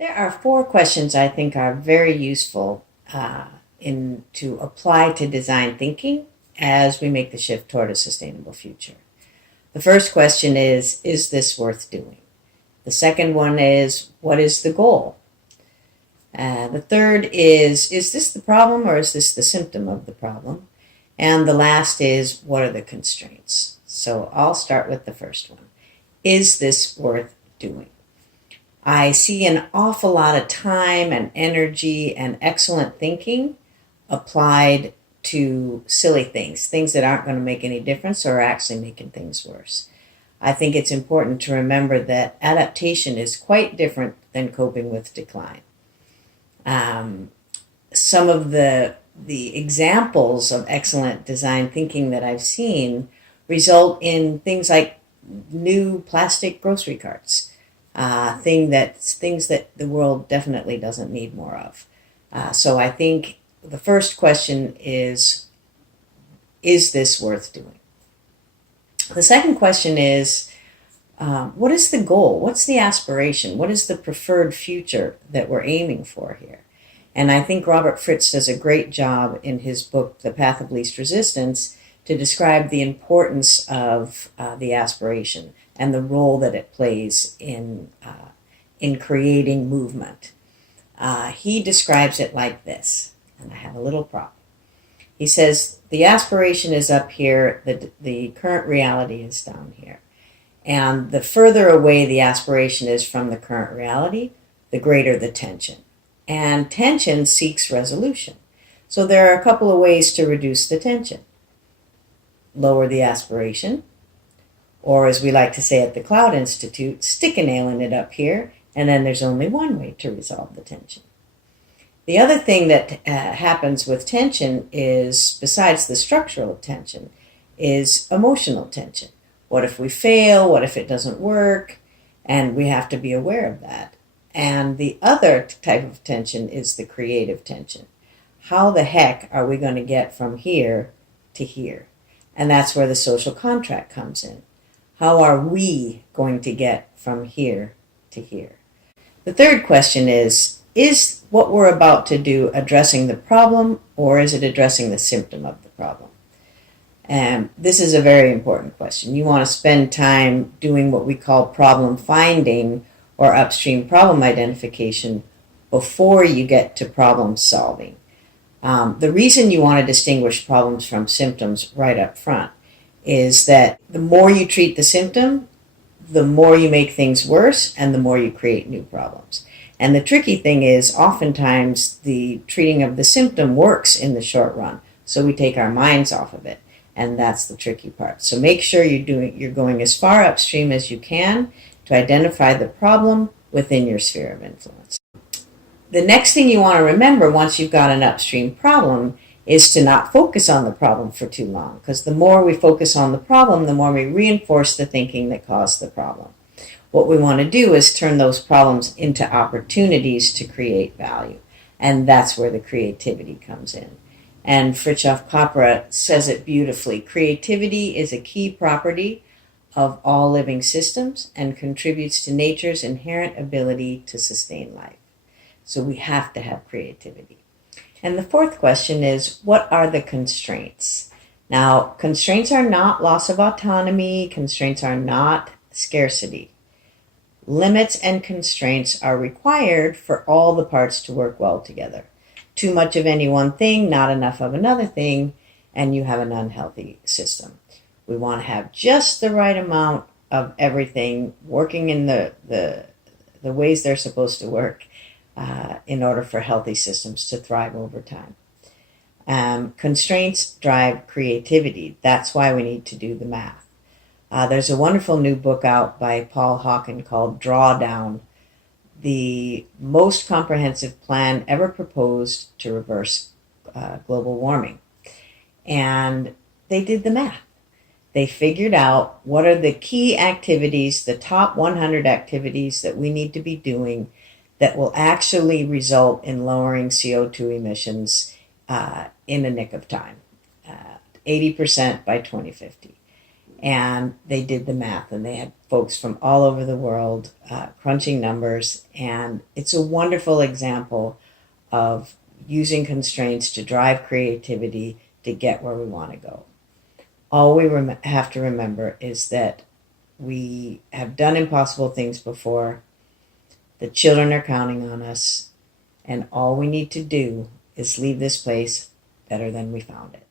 There are four questions I think are very useful to apply to design thinking as we make the shift toward a sustainable future. The first question is this worth doing? The second one is, what is the goal? The third is this the problem or is this the symptom of the problem? And the last is, what are the constraints? So I'll start with the first one. Is this worth doing? I see an awful lot of time and energy and excellent thinking applied to silly things, things that aren't going to make any difference or are actually making things worse. I think it's important to remember that adaptation is quite different than coping with decline. Some of the examples of excellent design thinking that I've seen result in things like new plastic grocery carts, things that the world definitely doesn't need more of. So I think the first question is this worth doing? The second question is, what is the goal? What's the aspiration? What is the preferred future that we're aiming for here? And I think Robert Fritz does a great job in his book, The Path of Least Resistance, to describe the importance of the aspiration and the role that it plays in creating movement. He describes it like this, and I have a little prop. He says, the aspiration is up here, the current reality is down here. And the further away the aspiration is from the current reality, the greater the tension. And tension seeks resolution. So there are a couple of ways to reduce the tension. Lower the aspiration, or as we like to say at the Cloud Institute, stick a nail in it up here, and then there's only one way to resolve the tension. The other thing that happens with tension is, besides the structural tension, is emotional tension. What if we fail? What if it doesn't work? And we have to be aware of that. And the other type of tension is the creative tension. How the heck are we going to get from here to here? And that's where the social contract comes in. How are we going to get from here to here? The third question is what we're about to do addressing the problem, or is it addressing the symptom of the problem? And this is a very important question. You want to spend time doing what we call problem finding or upstream problem identification before you get to problem solving. The reason you want to distinguish problems from symptoms right up front is that the more you treat the symptom, the more you make things worse and the more you create new problems. And the tricky thing is, oftentimes the treating of the symptom works in the short run, so we take our minds off of it, and that's the tricky part. So make sure you're going as far upstream as you can to identify the problem within your sphere of influence. The next thing you want to remember once you've got an upstream problem is to not focus on the problem for too long, because the more we focus on the problem, the more we reinforce the thinking that caused the problem. What we want to do is turn those problems into opportunities to create value, and that's where the creativity comes in. And Fritjof Capra says it beautifully. Creativity is a key property of all living systems and contributes to nature's inherent ability to sustain life. So we have to have creativity. And the fourth question is, what are the constraints? Now, constraints are not loss of autonomy. Constraints are not scarcity. Limits and constraints are required for all the parts to work well together. Too much of any one thing, not enough of another thing, and you have an unhealthy system. We want to have just the right amount of everything working in the ways they're supposed to work in order for healthy systems to thrive over time. Constraints drive creativity. That's why we need to do the math. There's a wonderful new book out by Paul Hawken called Drawdown, the most comprehensive plan ever proposed to reverse global warming. And they did the math. They figured out what are the key activities, the top 100 activities that we need to be doing that will actually result in lowering CO2 emissions in the nick of time, 80% by 2050. And they did the math, and they had folks from all over the world crunching numbers. And it's a wonderful example of using constraints to drive creativity to get where we want to go. All we have to remember is that we have done impossible things before. The children are counting on us, and all we need to do is leave this place better than we found it.